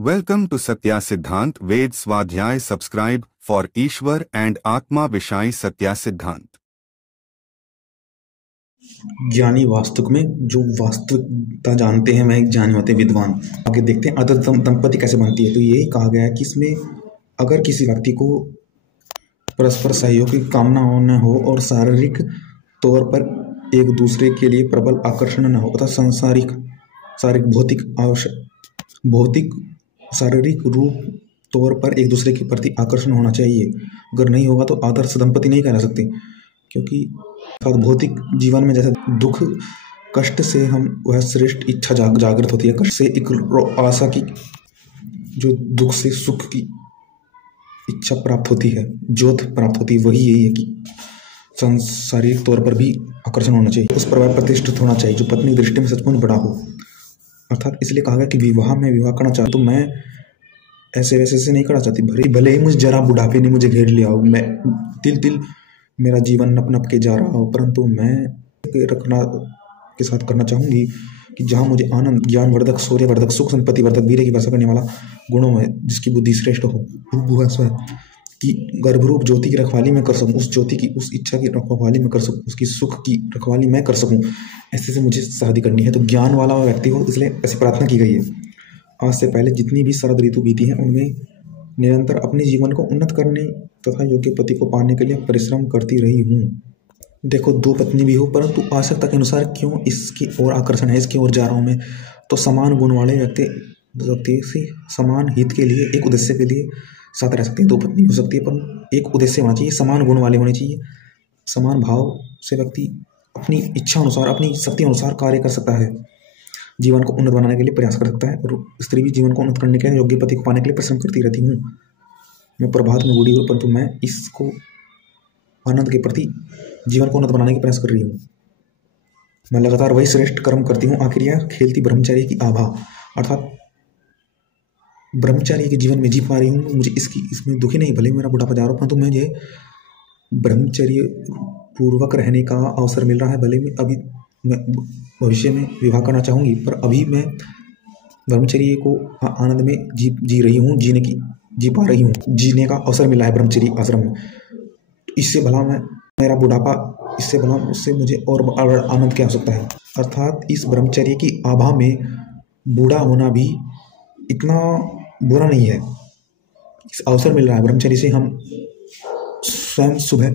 Welcome to Satya Siddhant Ved Swadhyay. Subscribe for Ishwar and Atma Vishai Satya Siddhant. ज्ञानी वास्तविक में जो वास्तविकता जानते हैं वह एक ज्ञानी होते हैं, विद्वान। आगे देखते हैं आदर्श दंपति कैसे बनती है। तो यही कहा गया है कि इसमें अगर किसी व्यक्ति को परस्पर सहयोग की कामना न हो और शारीरिक तौर पर एक दूसरे के लिए प्रबल आकर्षण न हो तथा भौतिक शारीरिक रूप तौर पर एक दूसरे के प्रति आकर्षण होना चाहिए। अगर नहीं होगा तो आदर्श दंपति नहीं कह सकते, क्योंकि भौतिक जीवन में जैसे दुख कष्ट से हम वह श्रेष्ठ इच्छा जागृत होती है, कष्ट से एक आशा की, जो दुख से सुख की इच्छा प्राप्त होती है, ज्योत प्राप्त होती है। वही यही है कि शारीरिक तौर पर भी आकर्षण होना चाहिए, उस पर प्रतिष्ठित होना चाहिए जो पत्नी दृष्टि में सचमुच बड़ा हो। अर्थात इसलिए कहा गया कि विवाह करना चाहता तो मैं ऐसे वैसे से नहीं करना चाहती। भले ही मुझे जरा बुढ़ापे ने मुझे घेर लिया हो, मैं तिल मेरा जीवन नप नप के जा रहा हो, परंतु मैं रखना के साथ करना चाहूँगी कि जहाँ मुझे आनंद, ज्ञानवर्धक, शौर्यवर्धक, सुख संपत्ति वर्धक, वीर्य की वर्षा करने वाला गुणों में जिसकी बुद्धि श्रेष्ठ हो, कि गर्भरूप ज्योति की रखवाली मैं कर सकूँ, उस ज्योति की, उस इच्छा की रखवाली मैं कर सकूँ, उसकी सुख की रखवाली मैं कर सकूँ, ऐसे से मुझे शादी करनी है। तो ज्ञान वाला व्यक्ति हो, इसलिए ऐसी प्रार्थना की गई है। आज से पहले जितनी भी शरद ऋतु बीती हैं उनमें निरंतर अपने जीवन को उन्नत करने तथा योग्य पति को पाने के लिए परिश्रम करती रही हूँ। देखो, दो पत्नी भी हो, परंतु आवश्यकता के अनुसार क्यों इसकी ओर आकर्षण है, इसकी ओर जा रहा हूँ मैं। तो समान गुण वाले व्यक्ति से समान हित के लिए, एक उद्देश्य के लिए साथ रह सकते हैं। दो पत्नी हो सकती है, पर एक उद्देश्य होना चाहिए, समान गुण वाले होने चाहिए। समान भाव से व्यक्ति अपनी इच्छा अनुसार, अपनी शक्ति अनुसार कार्य कर सकता है, जीवन को उन्नत बनाने के लिए प्रयास कर सकता है। और स्त्री भी जीवन को उन्नत करने के लिए, योग्य पति को पाने के लिए परिश्रम करती रहती हूँ। मैं प्रभात में बूढ़ी हूँ, परंतु मैं इसको आनंद के प्रति जीवन को उन्नत बनाने का प्रयास कर रही हूँ। मैं लगातार वही श्रेष्ठ कर्म करती हूँ। आखिर यह खेलती ब्रह्मचर्य की आभा, अर्थात ब्रह्मचारी के जीवन में जी पा रही हूँ। मुझे इसमें दुखी नहीं, भले मेरा बुढ़ापा जा रहा हो, परंतु मुझे ब्रह्मचर्य पूर्वक रहने का अवसर मिल रहा है। भले मैं भविष्य में विवाह करना चाहूँगी, पर अभी मैं ब्रह्मचर्य को आनंद में जी रही हूँ, जी पा रही हूँ, जीने का अवसर मिला है ब्रह्मचर्य आश्रम में। इससे भला मेरा बुढ़ापा, इससे भला उससे मुझे और आनंद की आवश्यकता है। अर्थात इस ब्रह्मचर्य की आभा में बूढ़ा होना भी इतना बुरा नहीं है। इस अवसर मिल रहा है ब्रह्मचर्य से, हम स्वयं सुबह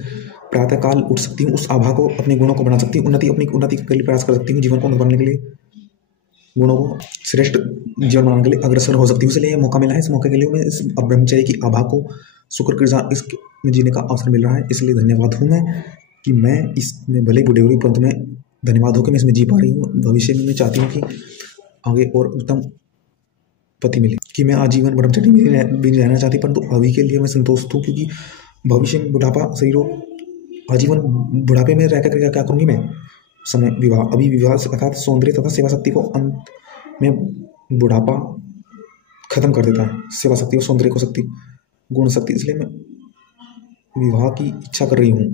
प्रातःकाल उठ सकती हूँ, उस आभा को, अपने गुणों को बना सकती हूँ, अपनी उन्नति के लिए प्रयास कर सकती हूँ, जीवन को उन्नत बनाने के लिए, गुणों को श्रेष्ठ जीवन बनाने के लिए अग्रसर हो सकती हूँ। इसलिए यह मौका मिला है। इस मौके के लिए मैं इस ब्रह्मचर्य की आभा को शुक्रगुजार इसमें जीने का अवसर मिल रहा है। इसलिए धन्यवाद हूँ मैं कि मैं इसमें भले बूढ़े हुई, परंतु मैं धन्यवाद हो कि मैं इसमें जी पा रही हूँ। भविष्य में मैं चाहती हूँ कि आगे और उत्तम पति मिले, कि मैं आजीवन ब्रह्मचर्य में भी रहना चाहती, परंतु अभी के लिए मैं संतुष्ट हूँ, क्योंकि भविष्य में बुढ़ापा शरीर आजीवन बुढ़ापे में रह कर क्या करूँगी मैं। अभी विवाह अर्थात सौंदर्य तथा सेवा शक्ति को अंत में बुढ़ापा खत्म कर देता है, सेवा शक्ति और सौंदर्य को शक्ति, गुण शक्ति। इसलिए मैं विवाह की इच्छा कर रही हूँ,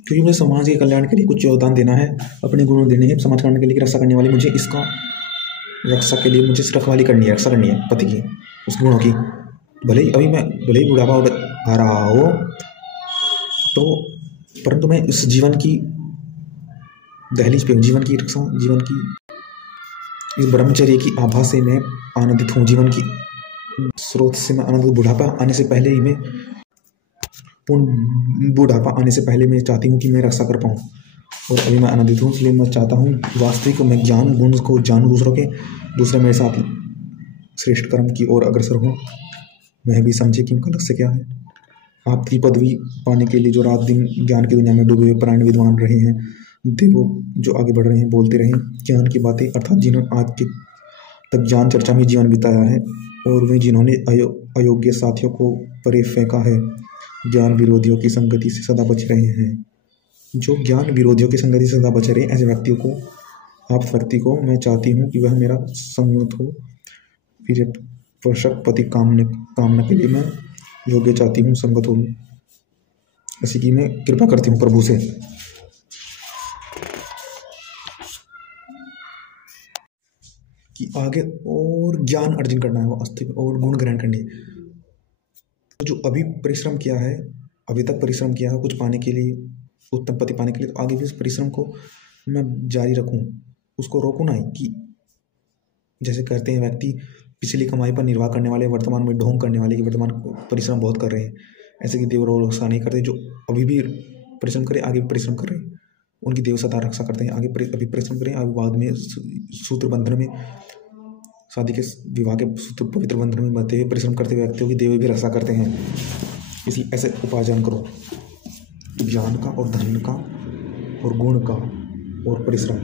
क्योंकि मुझे समाज के कल्याण के लिए कुछ योगदान देना है, अपने गुण देने हैं, समाज कल्याण के लिए रक्षा करने वाली मुझे, इसका रक्षा के लिए मुझे रखवाली करनी है, रक्षा करनी है पति की, उस गुणों की। भले ही बुढ़ापा आ रहा हो तो, परंतु मैं उस जीवन की दहलीज पे हूँ, जीवन की रक्षा, जीवन की इस ब्रह्मचर्य की आभा से मैं आनंदित हूँ, जीवन की स्रोत से मैं आनंदित। बुढ़ापा आने से पहले ही मैं बुढ़ापा आने से पहले मैं चाहती हूँ कि मैं रक्षा कर पाऊँ, और अभी मैं आनंदित हूँ। इसलिए मैं चाहता हूँ वास्तविक मैं ज्ञान गुण को जानूँ दूसरों के, दूसरे मेरे साथ श्रेष्ठ कर्म की ओर अग्रसर हूँ, वह भी समझे कि उनका लक्ष्य क्या है। आप की पदवी पाने के लिए जो रात दिन ज्ञान की दुनिया में डूबे हुए प्राण विद्वान रहे हैं, देवो जो आगे बढ़ रहे हैं, बोलते रहें ज्ञान की बातें, अर्थात जिन्होंने आज के तक ज्ञान चर्चा में जीवन बिताया है, और वे जिन्होंने अयोग्य साथियों को परे फेंका है, ज्ञान विरोधियों की संगति से सदा बच रहे हैं। जो ज्ञान विरोधियों की संगति से सदा बच रहे, ऐसे व्यक्ति को मैं चाहती हूँ कि वह मेरा संगत हो। फिर पोषक पति कामना के लिए मैं योग्य चाहती हूँ, संगत हो। इसी की मैं कृपा करती हूँ प्रभु से। कि आगे और ज्ञान अर्जन करना है, वास्तविक और गुण ग्रहण करनी है। तो जो अभी परिश्रम किया है, अभी तक परिश्रम किया है कुछ पाने के लिए, उत्तम पति पाने के लिए, तो आगे भी उस परिश्रम को मैं जारी रखूं, उसको रोकूं ना कि जैसे करते हैं व्यक्ति पिछली कमाई पर निर्वाह करने वाले, वर्तमान में ढोंग करने वाले कि वर्तमान परिश्रम बहुत कर रहे हैं, ऐसे कि देव रक्षा नहीं करते। जो अभी भी परिश्रम करें, आगे भी परिश्रम करें, उनकी देव सदा रक्षा करते हैं, आगे अभी परिश्रम करें, आगे बाद में सूत्र बंधन में, शादी के विवाह के सूत्र पवित्र बंधन में बंधते हुए परिश्रम करते हुए व्यक्तियों की देव भी रक्षा करते हैं। इसी ऐसे उपार्जन करो, ज्ञान का और धन का और गुण का और परिश्रम।